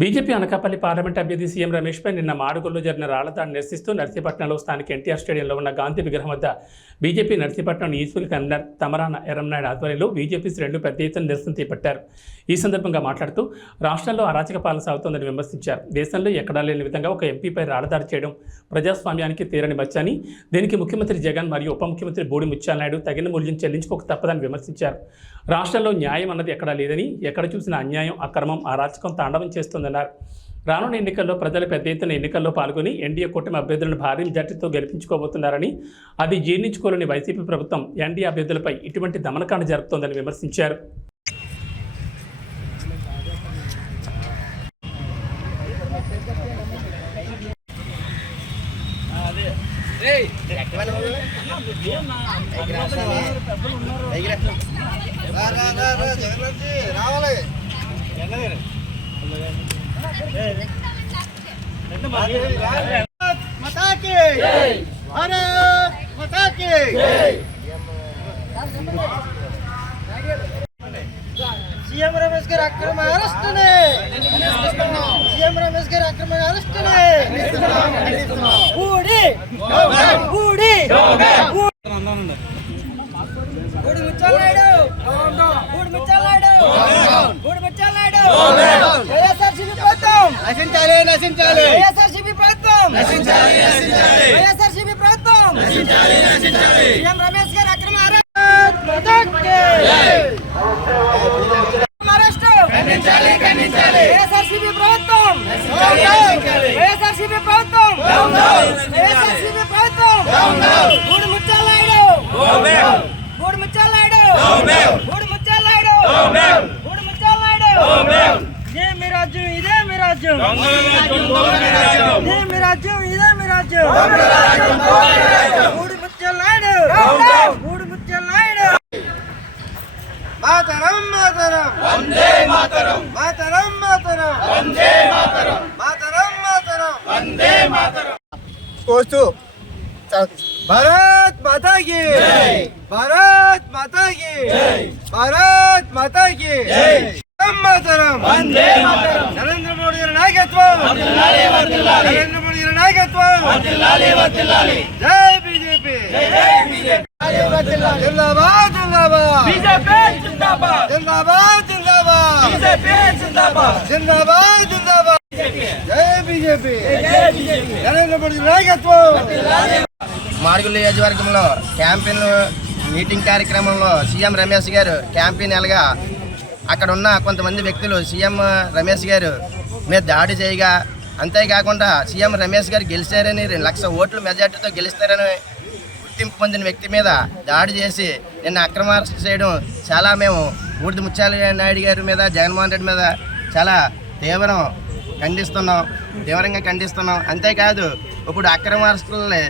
BJP Anakapalli parliament అభ్యర్థి CM రమేష్పై నిన్న మాడుగుల్లో జరిగిన రాళ్లదాడిని నిరసిస్తూ నర్సీపట్నంలో స్థానిక ఎన్టీఆర్ స్టేడియంలో ఉన్న గాంధీ విగ్రహం వద్ద బీజేపీ నర్సీపట్నం నియోజకవర్గ కన్వీనర్ తమరాన ఎర్రంనాయుడు ఆధ్వర్యంలో బీజేపీ శ్రేణులు పెద్ద ఎత్తున నిరసన చేపట్టారు. ఈ సందర్భంగా మాట్లాడుతూ రాష్ట్రంలో అరాచక పాలన సాగుతోందని విమర్శించారు. దేశంలో ఎక్కడా లేని విధంగా ఒక ఎంపీపై రాళ్లదాడి చేయడం ప్రజాస్వామ్యానికి తీరని మచ్చని, దీనికి ముఖ్యమంత్రి జగన్ మరియు ఉప ముఖ్యమంత్రి బూడి ముత్యాలనాయుడు తగిన మూల్యం చెల్లించుకోక తప్పదని విమర్శించారు. రాష్ట్రంలో న్యాయం అన్నది ఎక్కడా లేదని, ఎక్కడ చూసిన అన్యాయం, అక్రమం, అరాచకం తాండవం చేస్తోందన్నారు. రానున్న ఎన్నికల్లో ప్రజలు పెద్ద ఎత్తున ఎన్నికల్లో పాల్గొని ఎన్డీఏ కూటమి అభ్యర్థులను భారీ మెజార్టీతో గెలిపించుకోబోతున్నారని, అది జీర్ణించుకోలేని వైసీపీ ప్రభుత్వం ఎన్డీఏ అభ్యర్థులపై ఇటువంటి దమనకాండ జరుపుతోందని విమర్శించారు. సీఎం రమేష్ గారి అక్రమ అరెస్టునే, సీఎం రమేష్ గారి అక్రమ అరెస్టునే బూడి బూడి బూడి ముత్యాలనాయుడు, బూడి ముత్యాలనాయుడు, బూడి ముత్యాలనాయుడు, వైఎస్ఆర్సీపీ ప్రభుత్వం నశించాలి, నశించాలి, వైఎస్ఆర్సీపీ ప్రభుత్వం నశించాలి, నశించాలి, వైఎస్ఆర్సీపీ ప్రభుత్వం నశించాలి, నశించాలి, సీఎం రమేష్ గారి అక్రమ అరెస్ట్ ఖండించాలి, ఖండించాలి, వైఎస్ఆర్సీపీ ప్రభుత్వం, వైఎస్ఆర్సీపీ ప్రభుత్వం, వైఎస్ఆర్సీపీ ప్రభుత్వం, బూడి ముత్యాలనాయుడు, బూడి ముత్యాలనాయుడు, బూడి ముత్యాలనాయుడు, బూడి ముత్యాలనాయుడు, ఇదే మీ రాజ్యం, ఇదే మీ రాజ్యం, ఇదే మీ రాజ్యం, ఇదే మీ రాజ్యం, బూడి ముత్యాలనాయుడు, బూడి ముత్యాలనాయుడు. మాతరం మాతరం వందే మాతరం, మాతరం మాతరం వందే మాతరం, మాతరం మాతరం వందే మాతరం. కోస్తూ భారత్ మాతా కీ జై, భారత్ మాతా కీ జై, భారత్ మాతా కీ జై, మాతరం వందే మాతరం. నరేంద్ర మోడీ గారి నాయకత్వం వర్ధిల్లాలి, వర్ధిల్లాలి, నరేంద్ర మోడీ గారి నాయకత్వం వర్ధిల్లాలి, వర్ధిల్లాలి. జై బీజేపీ, జై బీజేపీ, జిందాబాద్, జిందాబాద్, బీజేపీ జిందాబాద్, జిందాబాద్, జిందాబాద్, బీజేపీ జిందాబాద్, జిందాబాద్, జిందాబాద్, జై బీజేపీ, జై బీజేపీ, నరేంద్ర మోడీ నాయకత్వం. మాడుగుల నియోజకవర్గంలో క్యాంపెయిన్ మీటింగ్ కార్యక్రమంలో సీఎం రమేష్ గారు క్యాంపెయిన్ ఎలాగా అక్కడ ఉన్న కొంతమంది వ్యక్తులు సీఎం రమేష్ గారు మీద దాడి చేయగా, అంతేకాకుండా సీఎం రమేష్ గారు గెలిచారని 2 లక్షల ఓట్ల మెజార్టీతో గెలుస్తారని గుర్తింపు పొందిన వ్యక్తి మీద దాడి చేసి నిన్న అక్రమ అరెస్ట్ చేయడం చాలా మేము బూడిద ముత్యాలనాయుడు గారి మీద, జగన్మోహన్ రెడ్డి మీద చాలా తీవ్రంగా ఖండిస్తున్నాం. అంతేకాదు ఇప్పుడు అక్రమ అరెస్టులని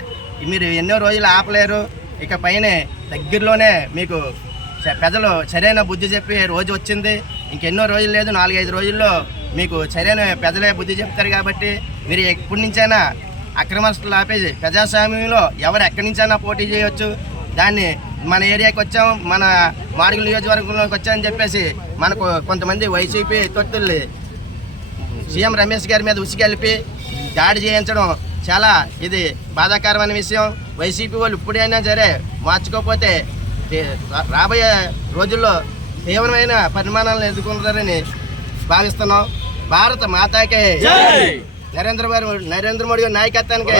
మీరు ఎన్నో రోజులు ఆపలేరు, ఇక పైన దగ్గరలోనే మీకు ప్రజలు సరైన బుద్ధి చెప్పి రోజు వచ్చింది. ఇంకెన్నో రోజులు లేదు, 4-5 రోజుల్లో మీకు సరైన ప్రజలే బుద్ధి చెప్తారు. కాబట్టి మీరు ఎప్పటి నుంచైనా అక్రమస్తులు ఆపేసి ప్రజాస్వామ్యంలో ఎవరు ఎక్కడి నుంచైనా పోటీ చేయవచ్చు. దాన్ని మన ఏరియాకి వచ్చాం, మన మాడుగుల నియోజకవర్గంలోకి వచ్చామని చెప్పేసి మనకు కొంతమంది వైసీపీ తొత్తుల్ని సీఎం రమేష్ గారి మీద ఉసిగలిపి దాడి చేయించడం చాలా ఇది బాధాకరమైన విషయం. వైసీపీ వాళ్ళు ఇప్పుడైనా సరే మార్చుకోకపోతే రాబోయే రోజుల్లో తీవ్రమైన పరిమాణాలను ఎదుర్కొంటారని భావిస్తున్నాం. భారత మాతాకే నరేంద్ర మోడీ గారి నాయకత్వానికి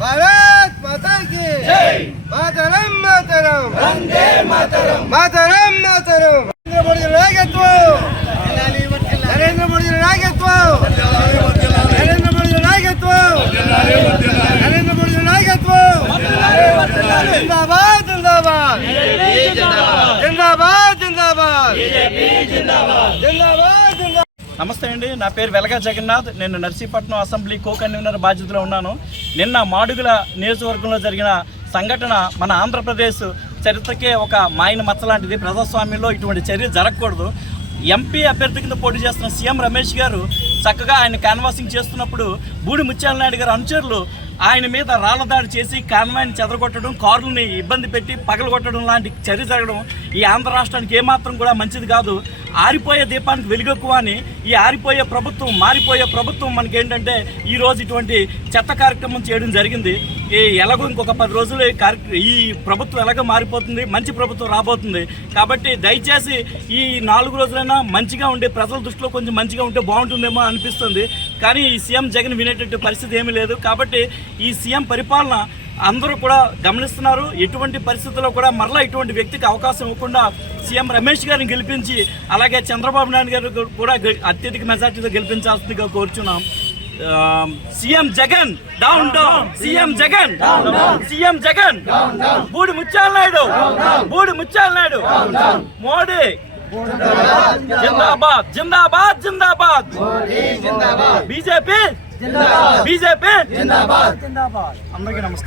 భారత్ మాతా కీ జై, మాతరం మాతరం వందే మాతరం, మాతరం మాతరం. నరేంద్ర మోడీ గారి నాయకత్వం, నరేంద్ర మోడీ గారి నాయకత్వం, నరేంద్ర మోడీ గారి నాయకత్వం, నరేంద్ర మోడీ గారి నాయకత్వం, జిందాబాద్, జిందాబాద్, జిందాబాద్, జిందాబాద్, జిందాబాద్, జిందాబాద్. నమస్తే అండి, నా పేరు వెలగా జగన్నాథ్. నేను నర్సీపట్నం అసెంబ్లీ కో కన్వీనర్ బాధ్యతలో ఉన్నాను. నిన్న మాడుగుల నియోజకవర్గంలో జరిగిన సంఘటన మన ఆంధ్రప్రదేశ్ చరిత్రకే ఒక మాయన మచ్చ లాంటిది. ప్రజాస్వామ్యంలో ఇటువంటి చర్య జరగకూడదు. ఎంపీ అభ్యర్థి కింద పోటీ చేస్తున్న సీఎం రమేష్ గారు చక్కగా ఆయన క్యాన్వాసింగ్ చేస్తున్నప్పుడు బూడి ముత్యాలనాయుడు గారు అనుచరులు ఆయన మీద రాళ్లదాడి చేసి కాన్వాయ్ని చెదరగొట్టడం, కారుల్ని ఇబ్బంది పెట్టి పగలగొట్టడం లాంటి చర్య జరగడం ఈ ఆంధ్ర రాష్ట్రానికి ఏమాత్రం కూడా మంచిది కాదు. ఆరిపోయే దీపానికి వెలుగెక్కువ అని ఈ ఆరిపోయే ప్రభుత్వం, మారిపోయే ప్రభుత్వం మనకేంటంటే ఈరోజు ఇటువంటి చెత్త కార్యక్రమం చేయడం జరిగింది. ఎలాగో ఇంకొక 10 రోజులు ఈ ప్రభుత్వం ఎలాగో మారిపోతుంది, మంచి ప్రభుత్వం రాబోతుంది. కాబట్టి దయచేసి ఈ 4 రోజులైనా మంచిగా ఉండే, ప్రజల దృష్టిలో కొంచెం మంచిగా ఉంటే బాగుంటుందేమో అనిపిస్తుంది. కానీ ఈ సీఎం జగన్ వినేటట్టు పరిస్థితి ఏమీ లేదు. కాబట్టి ఈ సీఎం పరిపాలన అందరూ కూడా గమనిస్తున్నారు. ఎటువంటి పరిస్థితుల్లో కూడా మరలా ఇటువంటి వ్యక్తికి అవకాశం ఇవ్వకుండా సీఎం రమేష్ గారిని గెలిపించి, అలాగే చంద్రబాబు నాయుడు గారు కూడా అత్యధిక మెజార్టీతో గెలిపించాల్సిందిగా కోరుచున్నాం. CM Jagan down down, CM Jagan, CM Jagan, Budi Mutyala Naidu, Modi జిందాబాద్, జిందాబాద్, జిందాబాద్, బీజేపీ, అందరికీ నమస్కారం.